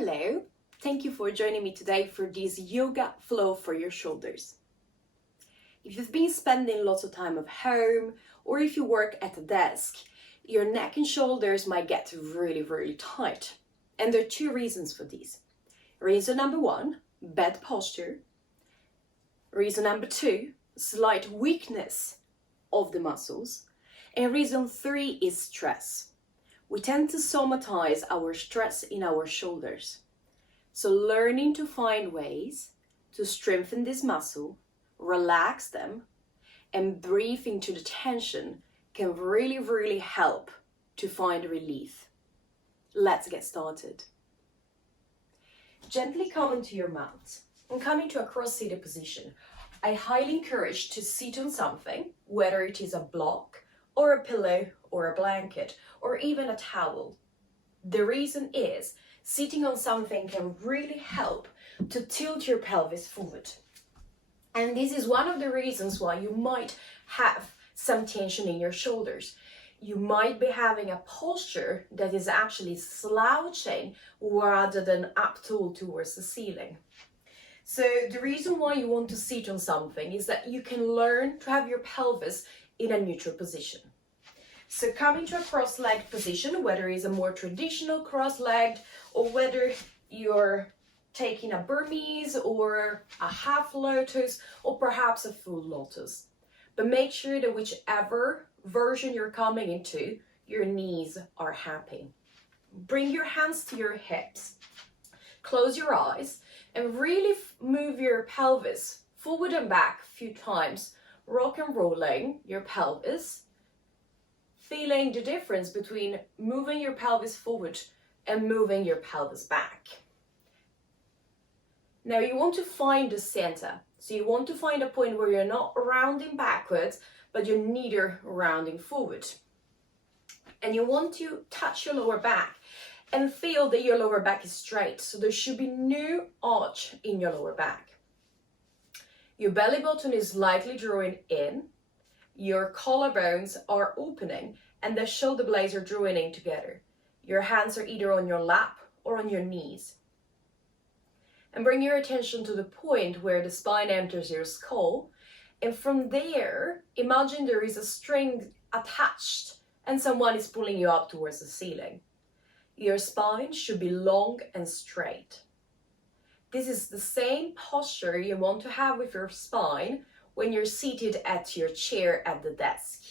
Hello, thank you for joining me today for this yoga flow for your shoulders. If you've been spending lots of time at home or if you work at a desk, your neck and shoulders might get really tight. And there are two reasons for this. Reason number one, bad posture. Reason number two, slight weakness of the muscles. And reason three is stress. We tend to somatize our stress in our shoulders. So learning to find ways to strengthen this muscle, relax them, and breathe into the tension can really help to find relief. Let's get started. Gently come into your mat and come into a cross-seated position. I highly encourage to sit on something, whether it is a block or a pillow or a blanket or even a towel. The reason is sitting on something can really help to tilt your pelvis forward. And this is one of the reasons why you might have some tension in your shoulders. You might be having a posture that is actually slouching rather than up tall towards the ceiling. So the reason why you want to sit on something is that you can learn to have your pelvis in a neutral position. So come into a cross-legged position, whether it's a more traditional cross-legged or whether you're taking a Burmese or a half lotus or perhaps a full lotus. But make sure that whichever version you're coming into, your knees are happy. Bring your hands to your hips. Close your eyes and really move your pelvis forward and back a few times, rock and rolling your pelvis, feeling the difference between moving your pelvis forward and moving your pelvis back. Now you want to find the center. So you want to find a point where you're not rounding backwards, but you're neither rounding forward. And you want to touch your lower back and feel that your lower back is straight. So there should be no arch in your lower back. Your belly button is lightly drawing in. Your collarbones are opening and the shoulder blades are drawing in together. Your hands are either on your lap or on your knees. And bring your attention to the point where the spine enters your skull. And from there, imagine there is a string attached and someone is pulling you up towards the ceiling. Your spine should be long and straight. This is the same posture you want to have with your spine when you're seated at your chair at the desk.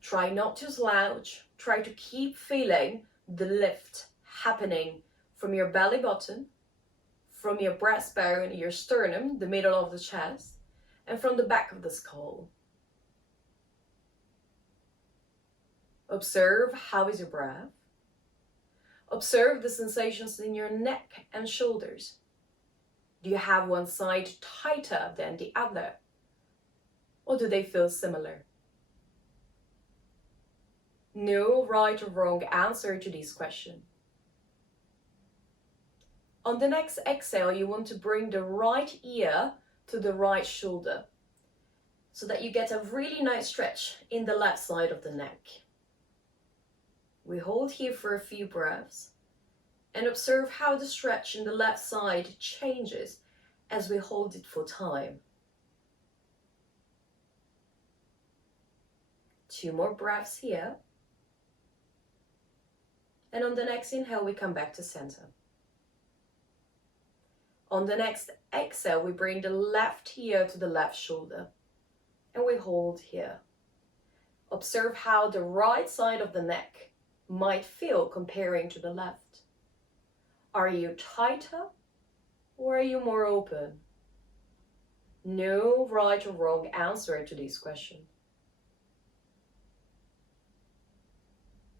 Try not to slouch. Try to keep feeling the lift happening from your belly button, from your breastbone, your sternum, the middle of the chest, and from the back of the skull. Observe how is your breath. Observe the sensations in your neck and shoulders. Do you have one side tighter than the other? Or do they feel similar? No right or wrong answer to this question. On the next exhale, you want to bring the right ear to the right shoulder so that you get a really nice stretch in the left side of the neck. We hold here for a few breaths and observe how the stretch in the left side changes as we hold it for time. 2 more breaths here. And on the next inhale, we come back to center. On the next exhale, we bring the left ear to the left shoulder and we hold here. Observe how the right side of the neck might feel comparing to the left. Are you tighter or are you more open? No right or wrong answer to this question.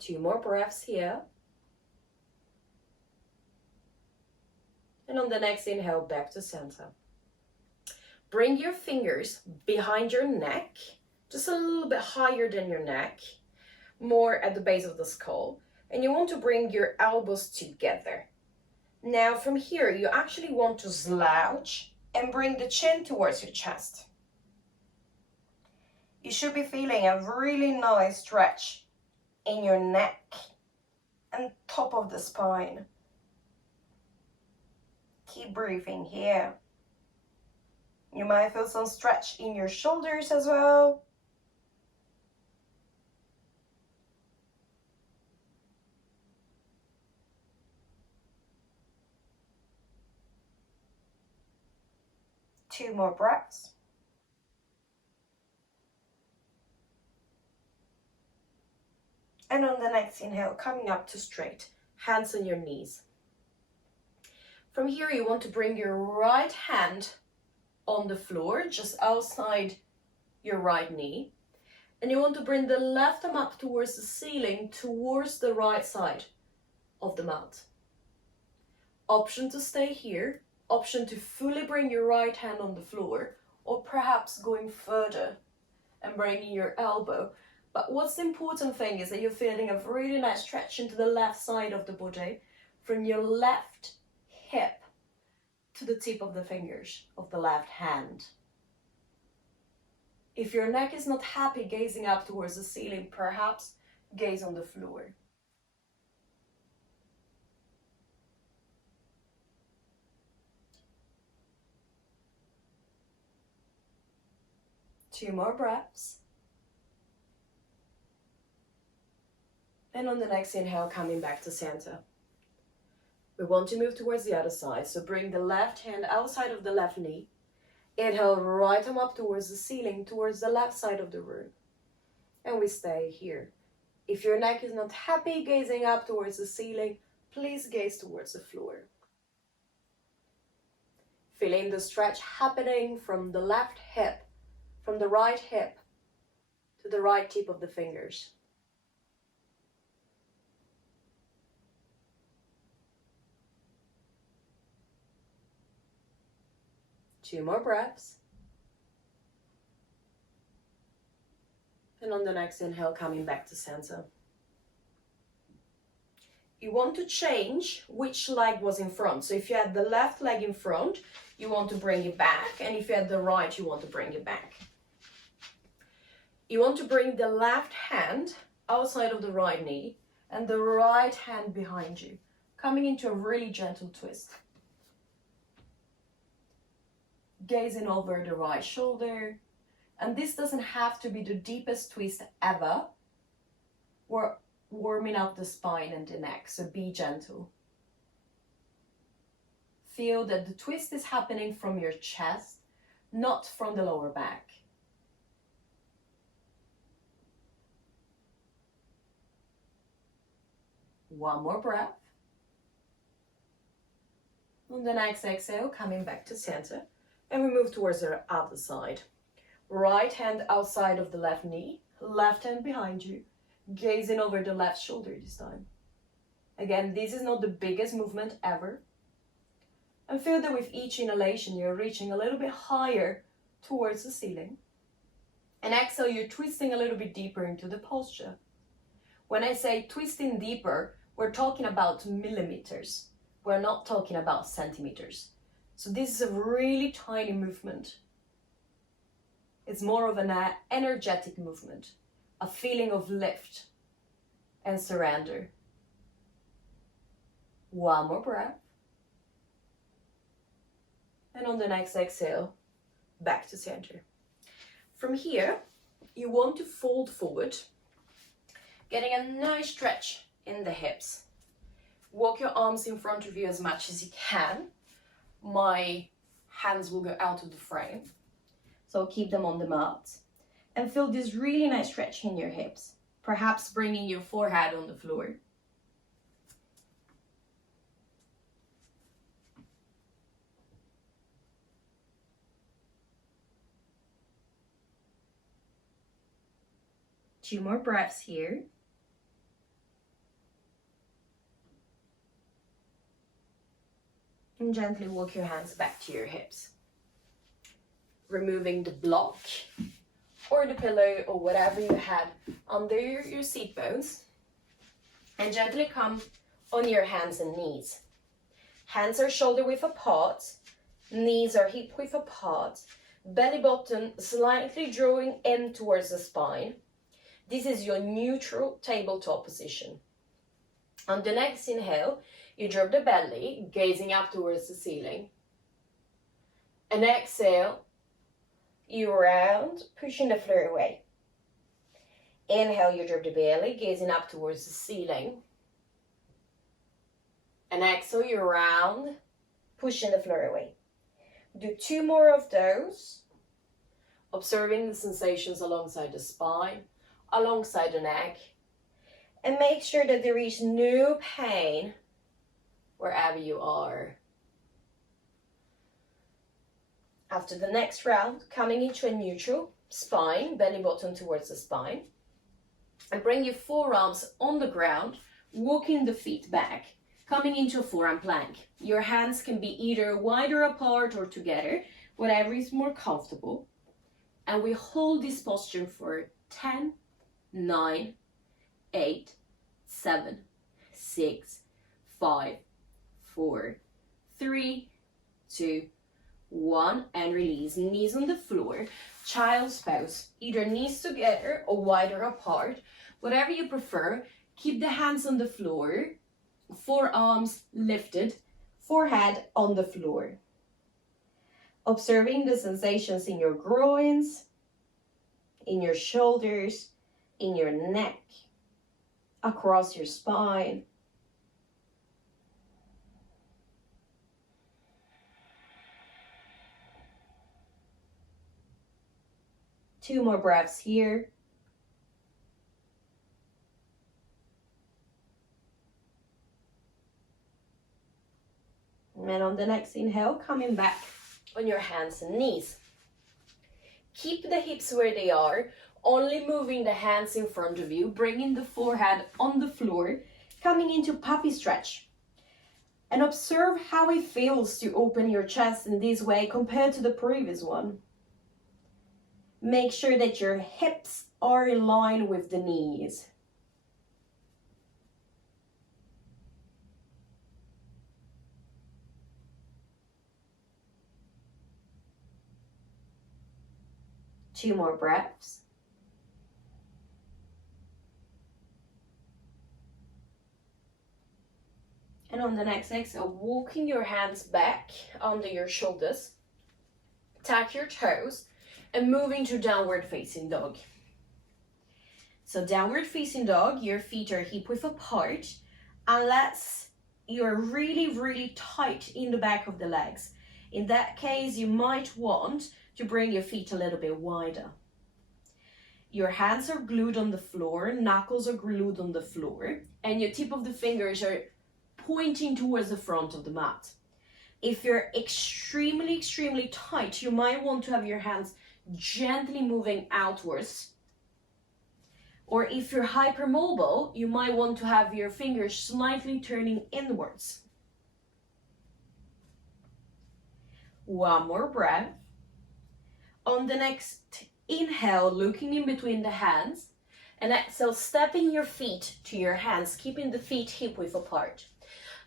2 more breaths here. And on the next inhale, back to center. Bring your fingers behind your neck, just a little bit higher than your neck, more at the base of the skull. And you want to bring your elbows together. Now from here, you actually want to slouch and bring the chin towards your chest. You should be feeling a really nice stretch in your neck and top of the spine. keep breathing here. You might feel some stretch in your shoulders as well. Two more breaths. And on the next inhale, coming up to straight, hands on your knees. From here, you want to bring your right hand on the floor, just outside your right knee. And you want to bring the left arm up towards the ceiling, towards the right side of the mat. Option to stay here, option to fully bring your right hand on the floor, or perhaps going further and bringing your elbow. But what's the important thing is that you're feeling a really nice stretch into the left side of the body, from your left hip to the tip of the fingers of the left hand. If your neck is not happy gazing up towards the ceiling, perhaps gaze on the floor. Two more breaths. And on the next inhale, coming back to center. We want to move towards the other side, so bring the left hand outside of the left knee. Inhale, right arm up towards the ceiling, towards the left side of the room. And we stay here. If your neck is not happy gazing up towards the ceiling, please gaze towards the floor. Feeling the stretch happening from the left hip, from the right hip to the right tip of the fingers. Two more breaths. And on the next inhale, coming back to center. You want to change which leg was in front. So if you had the left leg in front, you want to bring it back. And if you had the right, you want to bring it back. You want to bring the left hand outside of the right knee and the right hand behind you, coming into a really gentle twist. Gazing over the right shoulder. And this doesn't have to be the deepest twist ever. We're warming up the spine and the neck, so be gentle. Feel that the twist is happening from your chest, not from the lower back. One more breath. On the next exhale, coming back to center. And we move towards the other side. Right hand outside of the left knee, left hand behind you, gazing over the left shoulder this time. Again, this is not the biggest movement ever. And feel that with each inhalation, you're reaching a little bit higher towards the ceiling. And exhale, you're twisting a little bit deeper into the posture. When I say twisting deeper, we're talking about millimeters. We're not talking about centimeters. So this is a really tiny movement. It's more of an energetic movement, a feeling of lift and surrender. One more breath. And on the next exhale, back to center. From here, you want to fold forward, getting a nice stretch in the hips. Walk your arms in front of you as much as you can. My hands will go out of the frame, so keep them on the mat. And feel this really nice stretch in your hips, perhaps bringing your forehead on the floor. Two more breaths here. And gently walk your hands back to your hips. Removing the block or the pillow or whatever you had under your seat bones. And gently come on your hands and knees. Hands are shoulder width apart. Knees are hip width apart. Belly button slightly drawing in towards the spine. This is your neutral tabletop position. On the next inhale, You drop the belly, gazing up towards the ceiling. And exhale, you round, pushing the floor away. Inhale, you drop the belly, gazing up towards the ceiling. And exhale, you round, pushing the floor away. Do 2 more of those. Observing the sensations alongside the spine, alongside the neck. And make sure that there is no pain wherever you are. After the next round, coming into a neutral spine, belly button towards the spine. And bring your forearms on the ground, walking the feet back, coming into a forearm plank. Your hands can be either wider apart or together, whatever is more comfortable. And we hold this posture for 10, 9, 8, 7, 6, 5, 4, 3, 2, 1, and release. Knees on the floor, child's pose, either knees together or wider apart, whatever you prefer. Keep the hands on the floor, forearms lifted, forehead on the floor. Observing the sensations in your groins, in your shoulders, in your neck, across your spine. Two more breaths here. And on the next inhale, coming back on your hands and knees. Keep the hips where they are, only moving the hands in front of you, bringing the forehead on the floor, coming into puppy stretch. And observe how it feels to open your chest in this way compared to the previous one. Make sure that your hips are in line with the knees. Two more breaths. And on the next exhale, walking your hands back under your shoulders. Tuck your toes and moving to downward facing dog. So downward facing dog, your feet are hip width apart unless you're really, really tight in the back of the legs. In that case, you might want to bring your feet a little bit wider. Your hands are glued on the floor, knuckles are glued on the floor, and your tip of the fingers are pointing towards the front of the mat. If you're extremely, extremely tight, you might want to have your hands gently moving outwards. Or if you're hypermobile, you might want to have your fingers slightly turning inwards. One more breath. On the next inhale, looking in between the hands, and exhale, stepping your feet to your hands, keeping the feet hip width apart.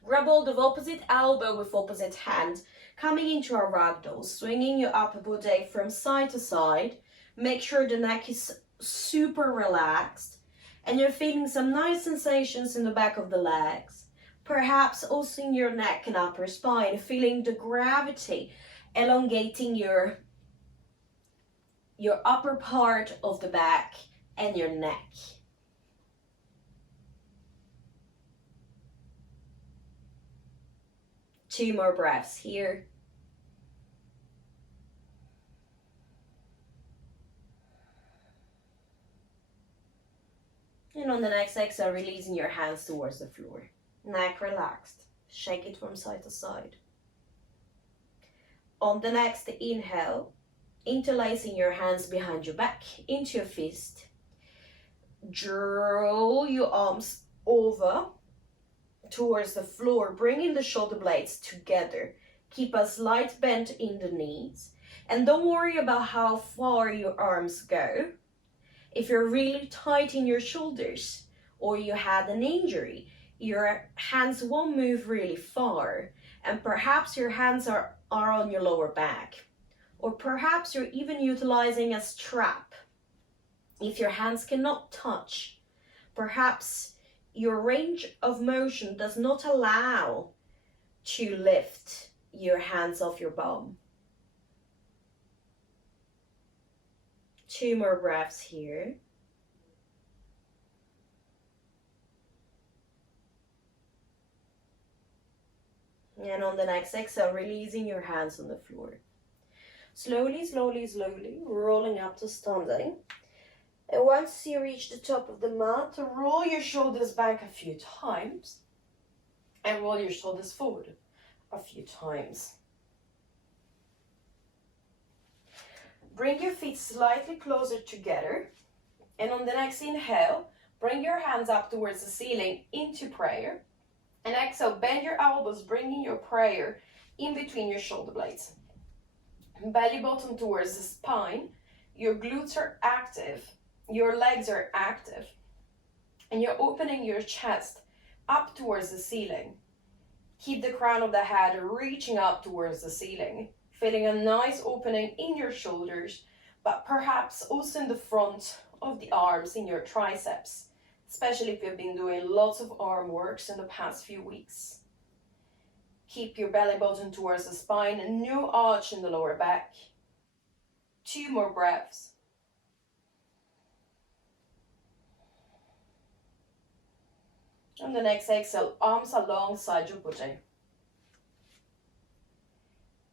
Grab hold of opposite elbow with opposite hand, coming into a ragdoll, swinging your upper body from side to side. Make sure the neck is super relaxed, and you're feeling some nice sensations in the back of the legs. Perhaps also in your neck and upper spine, feeling the gravity elongating your upper part of the back and your neck. Two more breaths here. And on the next exhale, releasing your hands towards the floor. Neck relaxed. Shake it from side to side. On the next inhale, interlacing your hands behind your back into a fist. Draw your arms over towards the floor, bringing the shoulder blades together. Keep a slight bend in the knees. And don't worry about how far your arms go. If you're really tight in your shoulders or you had an injury, your hands won't move really far. And perhaps your hands are on your lower back. Or perhaps you're even utilizing a strap. If your hands cannot touch, perhaps your range of motion does not allow to lift your hands off your bum. 2 more breaths here. And on the next exhale, releasing your hands on the floor. Slowly, slowly, slowly, rolling up to standing. And once you reach the top of the mat, roll your shoulders back a few times. And roll your shoulders forward a few times. Bring your feet slightly closer together. And on the next inhale, bring your hands up towards the ceiling into prayer. And exhale, bend your elbows, bringing your prayer in between your shoulder blades. Belly button towards the spine. Your glutes are active. Your legs are active. And you're opening your chest up towards the ceiling. Keep the crown of the head reaching up towards the ceiling. Feeling a nice opening in your shoulders, but perhaps also in the front of the arms, in your triceps. Especially if you've been doing lots of arm works in the past few weeks. Keep your belly button towards the spine and no arch in the lower back. 2 more breaths. On the next exhale, arms alongside your body.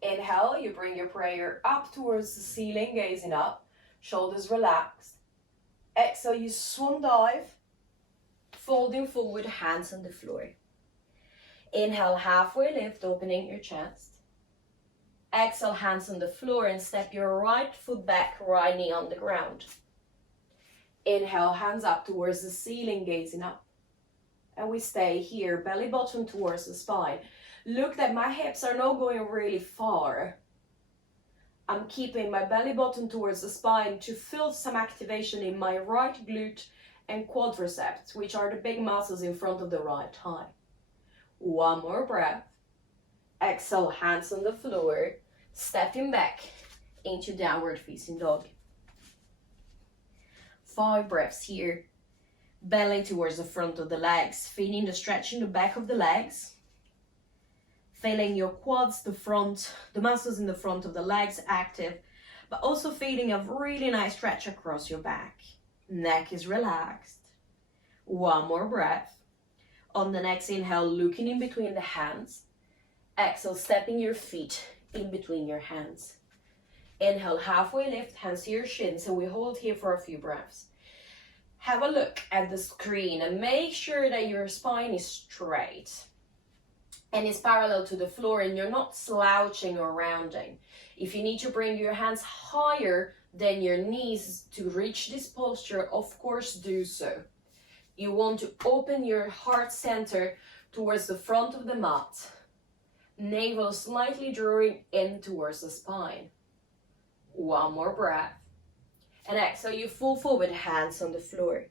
Inhale, you bring your prayer up towards the ceiling, gazing up, shoulders relaxed. Exhale, you swan dive. Folding forward, hands on the floor. Inhale, halfway lift, opening your chest. Exhale, hands on the floor and step your right foot back, right knee on the ground. Inhale, hands up towards the ceiling, gazing up. And we stay here, belly button towards the spine. Look that my hips are not going really far. I'm keeping my belly button towards the spine to feel some activation in my right glute and quadriceps, which are the big muscles in front of the right thigh. 1 more breath. Exhale, hands on the floor, stepping back into downward facing dog. 5 breaths here. Belly towards the front of the legs, feeling the stretch in the back of the legs. Feeling your quads, the muscles in the front of the legs active, but also feeling a really nice stretch across your back. Neck is relaxed. 1 more breath. On the next inhale, looking in between the hands. Exhale, stepping your feet in between your hands. Inhale, halfway lift, hands to your shins, and we hold here for a few breaths. Have a look at the screen and make sure that your spine is straight and is parallel to the floor and you're not slouching or rounding. If you need to bring your hands higher than your knees to reach this posture, of course do so. You want to open your heart center towards the front of the mat. Navel slightly drawing in towards the spine. 1 more breath. And exhale, you fall forward, hands on the floor.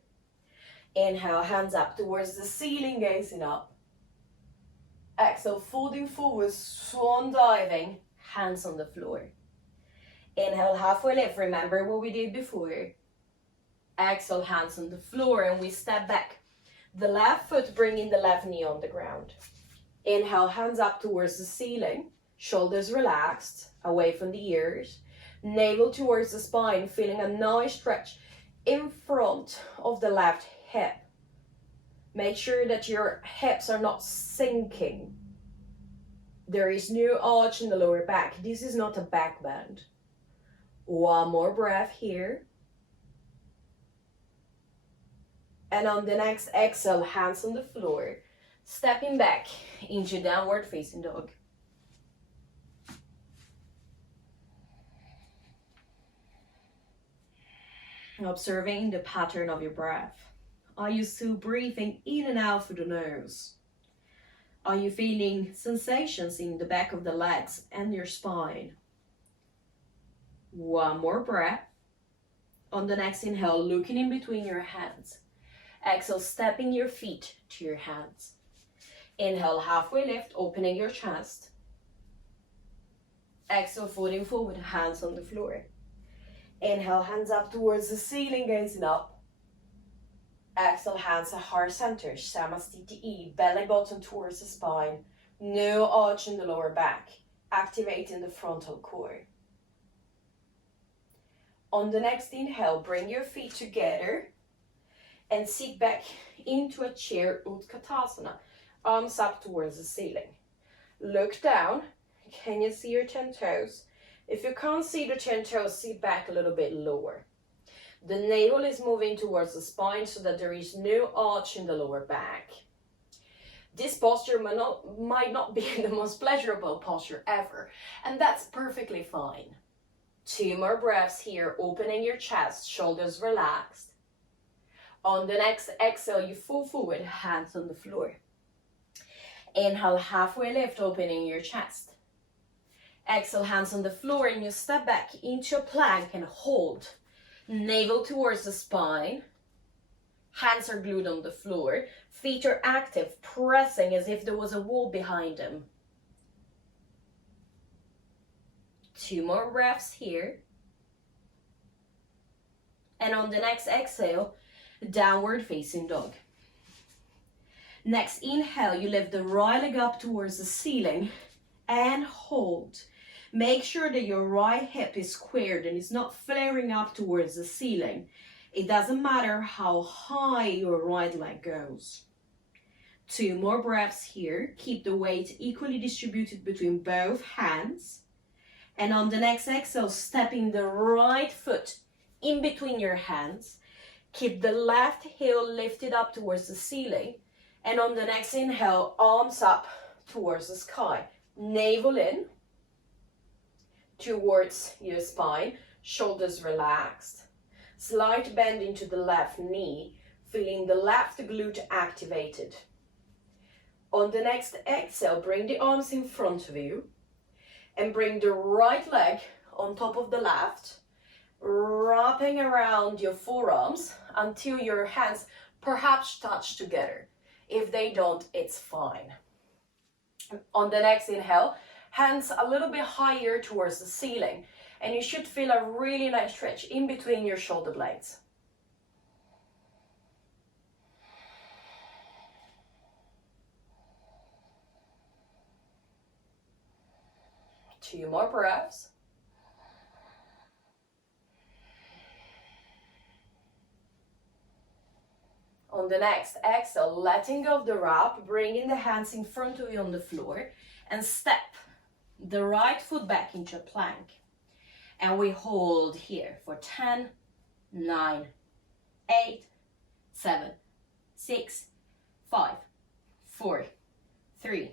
Inhale, hands up towards the ceiling, gazing up. Exhale, folding forward, swan diving, hands on the floor. Inhale, halfway lift, remember what we did before. Exhale, hands on the floor, and we step back. The left foot bringing the left knee on the ground. Inhale, hands up towards the ceiling, shoulders relaxed, away from the ears. Navel towards the spine, feeling a nice stretch in front of the left hip. Make sure that your hips are not sinking. There is no arch in the lower back. This is not a back bend. 1 more breath here. And on the next exhale, hands on the floor, stepping back into downward facing dog. Observing the pattern of your breath. Are you still breathing in and out through the nose? Are you feeling sensations in the back of the legs and your spine? 1 more breath. On the next inhale, looking in between your hands. Exhale, stepping your feet to your hands. Inhale, halfway lift, opening your chest. Exhale, folding forward, hands on the floor. Inhale, hands up towards the ceiling, gazing up. Exhale, hands at heart center, Samasthiti, belly button towards the spine. No arch in the lower back, activating the frontal core. On the next inhale, bring your feet together and sit back into a chair, Utkatasana, arms up towards the ceiling. Look down. Can you see your 10 toes? If you can't see the 10 toes, sit back a little bit lower. The navel is moving towards the spine so that there is no arch in the lower back. This posture might not be the most pleasurable posture ever, and that's perfectly fine. 2 more breaths here, opening your chest, shoulders relaxed. On the next exhale, you fall forward, hands on the floor. Inhale, halfway lift, opening your chest. Exhale, hands on the floor, and you step back into a plank and hold. Navel towards the spine. Hands are glued on the floor. Feet are active, pressing as if there was a wall behind them. 2 more breaths here. And on the next exhale, downward facing dog. Next inhale, you lift the right leg up towards the ceiling and hold. Make sure that your right hip is squared and is not flaring up towards the ceiling. It doesn't matter how high your right leg goes. 2 more breaths here. Keep the weight equally distributed between both hands. And on the next exhale, stepping the right foot in between your hands. Keep the left heel lifted up towards the ceiling. And on the next inhale, arms up towards the sky. Navel in towards your spine. Shoulders relaxed. Slight bend into the left knee, feeling the left glute activated. On the next exhale, bring the arms in front of you and bring the right leg on top of the left, wrapping around your forearms until your hands perhaps touch together. If they don't, it's fine. On the next inhale, hands a little bit higher towards the ceiling, and you should feel a really nice stretch in between your shoulder blades. Two more breaths. On the next exhale, letting go of the wrap, bringing the hands in front of you on the floor and step the right foot back into a plank. And we hold here for 10, 9, 8, 7, 6, 5, 4, 3,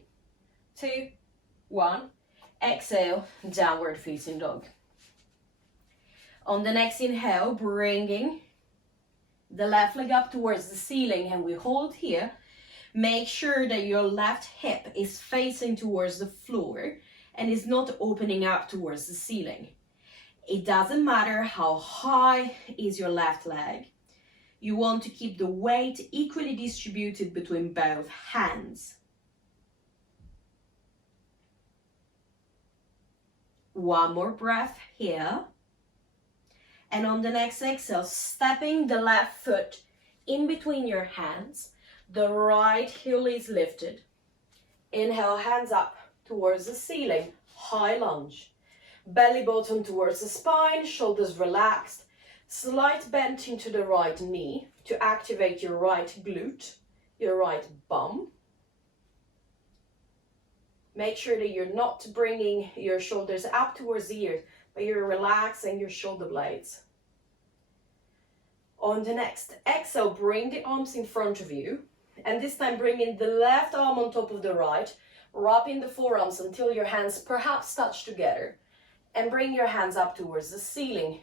2, 1. Exhale, downward facing dog. On the next inhale, bringing the left leg up towards the ceiling, and we hold here. Make sure that your left hip is facing towards the floor and is not opening up towards the ceiling. It doesn't matter how high is your left leg. You want to keep the weight equally distributed between both hands. One more breath here. And on the next exhale, stepping the left foot in between your hands. The right heel is lifted. Inhale, hands up towards the ceiling, high lunge. Belly button towards the spine, shoulders relaxed. Slight bend into the right knee to activate your right glute, your right bum. Make sure that you're not bringing your shoulders up towards the ears, but you're relaxing your shoulder blades. On the next exhale, bring the arms in front of you. And this time bringing the left arm on top of the right, wrapping the forearms until your hands perhaps touch together. And bring your hands up towards the ceiling,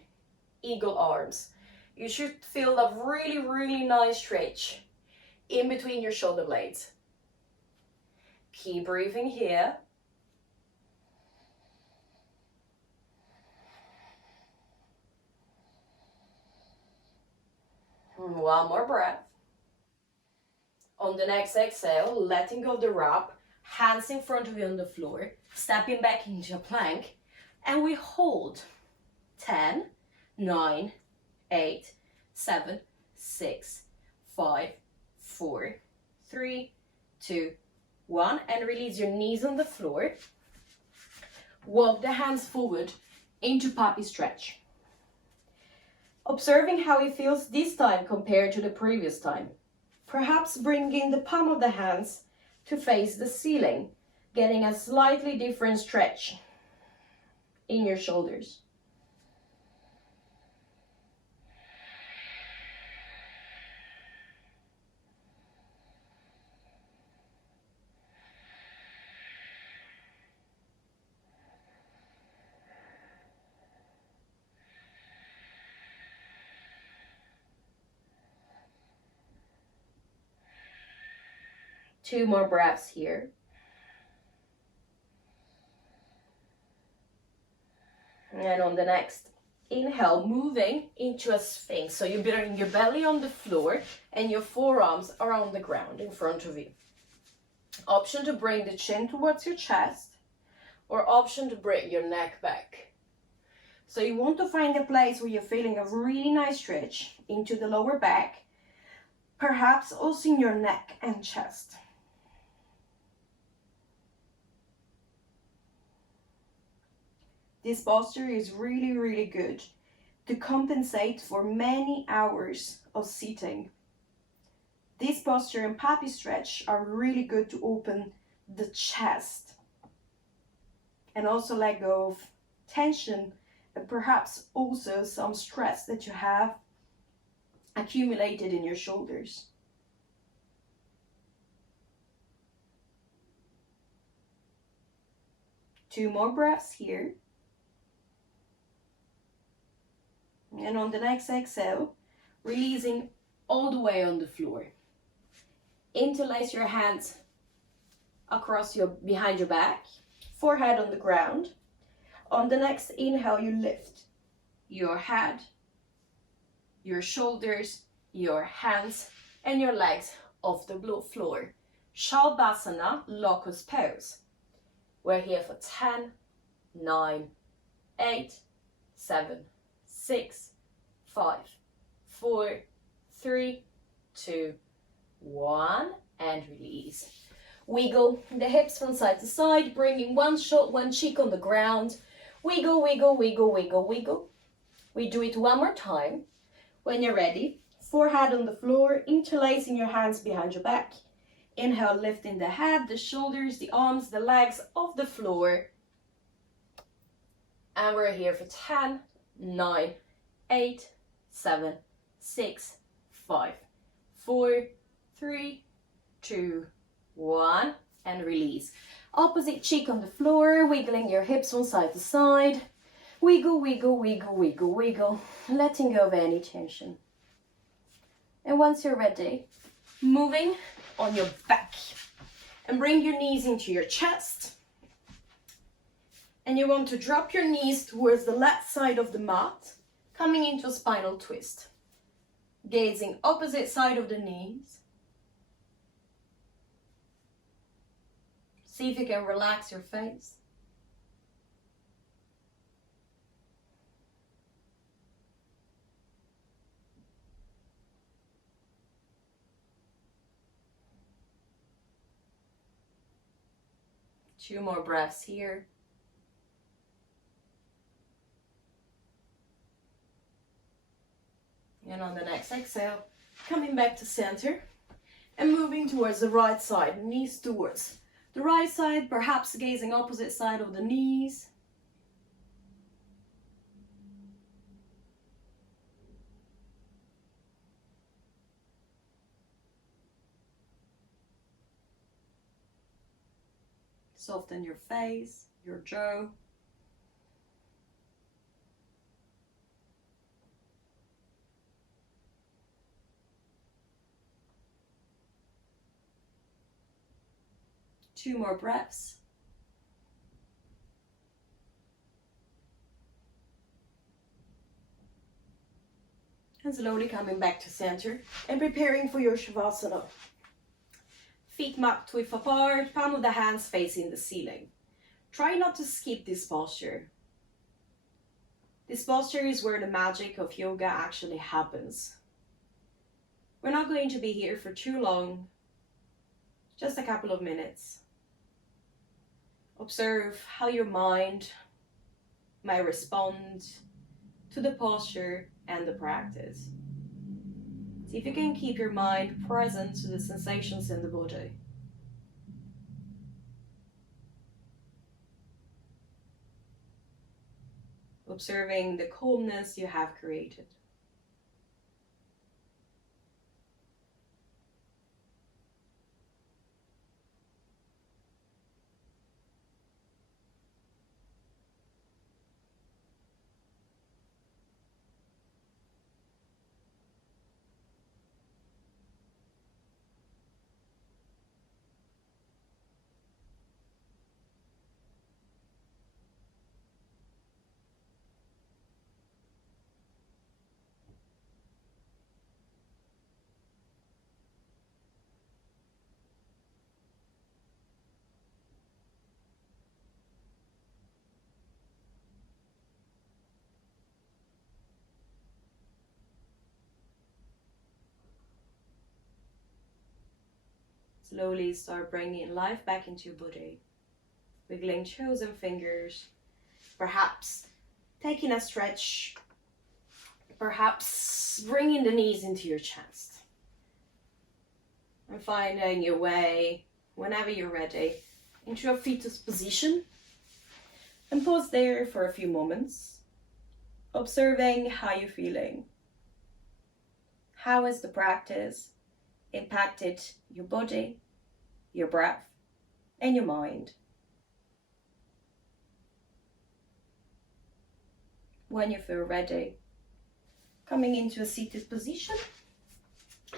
eagle arms. You should feel a really, really nice stretch in between your shoulder blades. Keep breathing here. One more breath. On the next exhale, letting go of the wrap, hands in front of you on the floor, stepping back into a plank, and we hold 10, 9, 8, 7, 6, 5, 4, 3, 2, 1. And release your knees on the floor. Walk the hands forward into puppy stretch. Observing how it feels this time compared to the previous time. Perhaps bringing the palm of the hands to face the ceiling, getting a slightly different stretch in your shoulders. Two more breaths here. And on the next inhale, moving into a sphinx. So you bring your belly on the floor and your forearms are on the ground in front of you. Option to bring the chin towards your chest, or option to bring your neck back. So you want to find a place where you're feeling a really nice stretch into the lower back, perhaps also in your neck and chest. This posture is really, really good to compensate for many hours of sitting. This posture and puppy stretch are really good to open the chest and also let go of tension and perhaps also some stress that you have accumulated in your shoulders. Two more breaths here. And on the next exhale, releasing all the way on the floor. Interlace your hands across behind your back, forehead on the ground. On the next inhale, you lift your head, your shoulders, your hands, and your legs off the floor. Shavasana, locust pose. We're here for 10, 9, 8, 7, 6, 5, 4, 3, 2, 1, and release. Wiggle the hips from side to side, bringing one cheek on the ground. Wiggle, wiggle, wiggle, wiggle, wiggle. We do it one more time. When you're ready, forehead on the floor, interlacing your hands behind your back. Inhale, lifting the head, the shoulders, the arms, the legs off the floor. And we're here for 10, 9, 8, 7, 6, 5, 4, 3, 2, 1, and release. Opposite cheek on the floor, wiggling your hips from side to side. Wiggle, wiggle, wiggle, wiggle, wiggle, letting go of any tension. And once you're ready, moving on your back and bring your knees into your chest. And you want to drop your knees towards the left side of the mat, coming into a spinal twist. Gazing opposite side of the knees. See if you can relax your face. Two more breaths here. And on the next exhale, coming back to center and moving towards the right side, knees towards the right side, perhaps gazing opposite side of the knees. Soften your face, your jaw. Two more breaths. And slowly coming back to center and preparing for your Shavasana. Feet mat width apart, palm of the hands facing the ceiling. Try not to skip this posture. This posture is where the magic of yoga actually happens. We're not going to be here for too long, just a couple of minutes. Observe how your mind might respond to the posture and the practice. See if you can keep your mind present to the sensations in the body. Observing the calmness you have created. Slowly start bringing life back into your body. Wiggling toes and fingers. Perhaps taking a stretch. Perhaps bringing the knees into your chest. And finding your way, whenever you're ready, into a fetus position. And pause there for a few moments, observing how you're feeling. How has the practice impacted your body, your breath, and your mind? When you feel ready, coming into a seated position,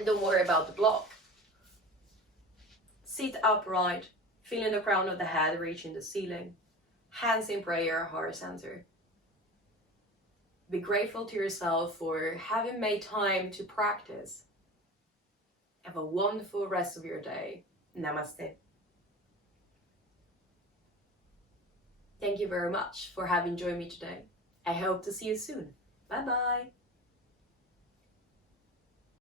don't worry about the block. Sit upright, feeling the crown of the head reaching the ceiling, hands in prayer, heart center. Be grateful to yourself for having made time to practice. Have a wonderful rest of your day. Namaste. Thank you very much for having joined me today. I hope to see you soon. Bye bye.